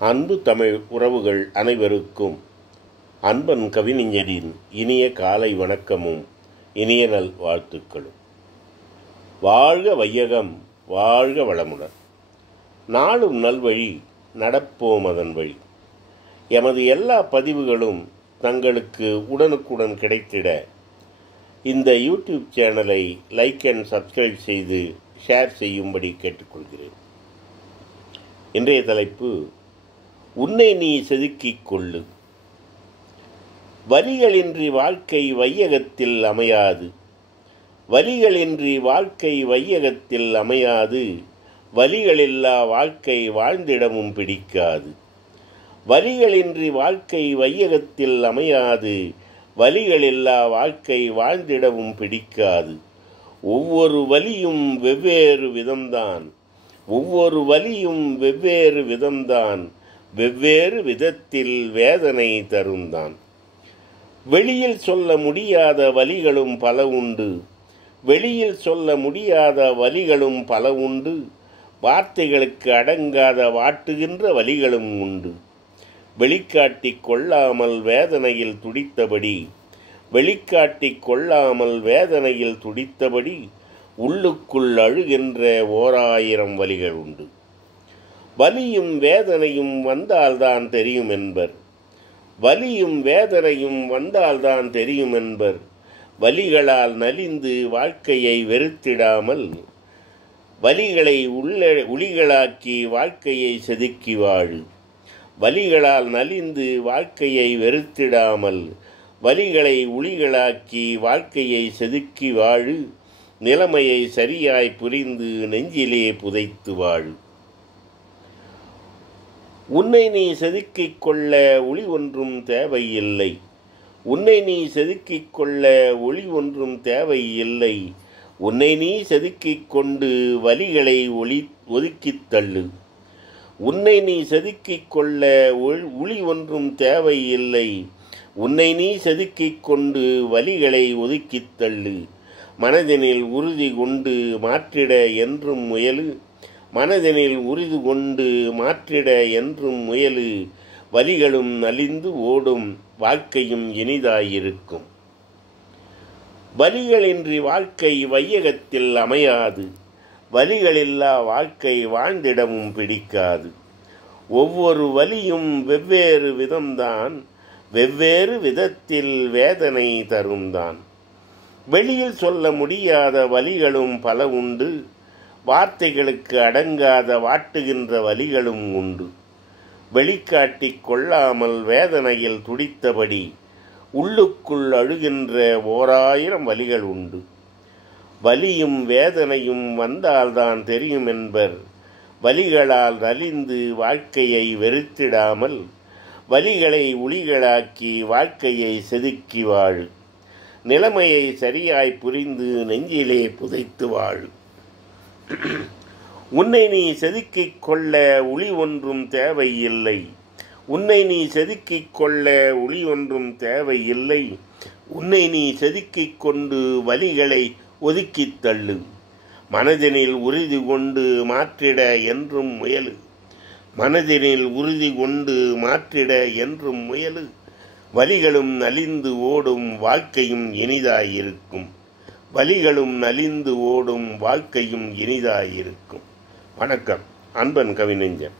அன்பு தமிழ் உறவுகள் அனைவருக்கும் அன்பன் கவிஞரின் இனிய காலை வணக்கமும் இனிய நல் வாழ்த்துக்களும். வாழ்க வையகம், வாழ்க வளமுடன். நாளும் நல்வழி, நடப்போம் அதன் வழி. எமது எல்லா பதிவுகளும் தங்களுக்கு உடனுக்குடன் கிடைத்திட இந்த யூடியூப் சேனலை லைக் அண்ட் சப்ஸ்கிரைப் செய்து ஷேர் செய்யும்படி கேட்டுக்கொள்கிறேன். இன்றைய தலைப்பு, உன்னை நீ செதுக்கிக் கொள்ளு. வலிகளின்றி வாழ்க்கை வையகத்தில் அமையாது. வலிகளின்றி வாழ்க்கை வையகத்தில் அமையாது. வலிகளில்லா வாழ்க்கை வாழ்ந்திடமும் பிடிக்காது. வலிகளின்றி வாழ்க்கை வையகத்தில் அமையாது. வலிகளில்லா வாழ்க்கை வாழ்ந்திடவும் பிடிக்காது. ஒவ்வொரு வலியும் வெவ்வேறு விதம்தான். ஒவ்வொரு வலியும் வெவ்வேறு விதம்தான். வெவ்வேறு விதத்தில் வேதனை தருந்தான். வெளியில் சொல்ல முடியாத வலிகளும் பல உண்டு. வெளியில் சொல்ல முடியாத வலிகளும் பல உண்டு. வார்த்தைகளுக்கு அடங்காத வாட்டுகின்ற வலிகளும் உண்டு. வெளிக்காட்டிக் கொள்ளாமல் வேதனையில் துடித்தபடி, வெளிக்காட்டிக் கொள்ளாமல் வேதனையில் துடித்தபடி உள்ளுக்குள் அழுகின்ற 1000 வலிகள் உண்டு. வலியும் வேதனையும் வந்தால்தான் தெரியும் என்பர். வலியும் வேதனையும் வந்தால்தான் தெரியும் என்பர். வலிகளால் நலிந்து வாழ்க்கையை வெறுத்திடாமல், வலிகளை உளிகளாக்கி வாழ்க்கையை செதுக்கி வாழு. வலிகளால் நலிந்து வாழ்க்கையை வெறுத்திடாமல், வலிகளை உளிகளாக்கி வாழ்க்கையை செதுக்கி வாழு. நிலைமையை சரியாய் புரிந்து நெஞ்சிலே புதைத்து வாழு. உன்னை நீ செதுக்கிக் கொள்ள ஒளி ஒன்றும் தேவையில்லை. உன்னை நீ செதுக்கிக் கொள்ள ஒளி ஒன்றும் தேவையில்லை. உன்னை நீ செதுக்கிக் கொண்டு வலிகளை ஒதுக்கித் தள்ளு. உன்னை நீ செதுக்கிக் கொள்ள ஒளி ஒன்றும் தேவையில்லை. உன்னை நீ செதுக்கிக் கொண்டு வலிகளை ஒதுக்கித் தள்ளு. மனதினில் உறுதி கொண்டு மாற்றிட என்றும் முயலு. மனதினில் உறுதி கொண்டு மாற்றிட என்றும் முயலு. வலிகளும் நலிந்து ஓடும், வாழ்க்கையும் இனிதாயிருக்கும். வலிகளின்றி வாழ்க்கை வையகத்தில் அமையாது. வலிகளில்லா வாழ்க்கை வாழ்ந்திடவும் பிடிக்காது. ஒவ்வொரு வலியும் வெவ்வேறு விதம்தான். வெவ்வேறு விதத்தில் வேதனை தருந்தான். வெளியில் சொல்ல முடியாத வலிகளும் பல உண்டு. வார்த்தைகளுக்கு அடங்காத வாட்டுகின்ற வலிகளும் உண்டு. வெளிக்காட்டிக் கொள்ளாமல் வேதனையில் துடித்தபடி உள்ளுக்குள் அழுகின்ற 1000 வலிகள் உண்டு. வலியும் வேதனையும் வந்தால்தான் தெரியும் என்பர். வலிகளால் நலிந்து வாழ்க்கையை வெறுத்திடாமல், வலிகளை உளிகளாக்கி வாழ்க்கையை செதுக்கி வாழு. நிலைமையை சரியாய் புரிந்து நெஞ்சிலே புதைத்து வாழு. உன்னை நீ செதுக்கிக் கொள்ள ஒளி ஒன்றும் தேவையில்லை. உன்னை நீ செதுக்கிக் கொள்ள ஒளி ஒன்றும் தேவையில்லை. உன்னை நீ செதுக்கிக் கொண்டு வலிகளை ஒதுக்கித் தள்ளு. மனதினில் உறுதி கொண்டு மாற்றிட என்றும் முயலு. மனதினில் உறுதி கொண்டு மாற்றிட என்றும் முயலு. வலிகளும் நலிந்து ஓடும், வாழ்க்கையும் இனிதாயிருக்கும். வலிகளும் நலிந்து ஓடும், வாழ்க்கையும் இனிதாயிருக்கும். வணக்கம். அன்பன் கவிஞர்.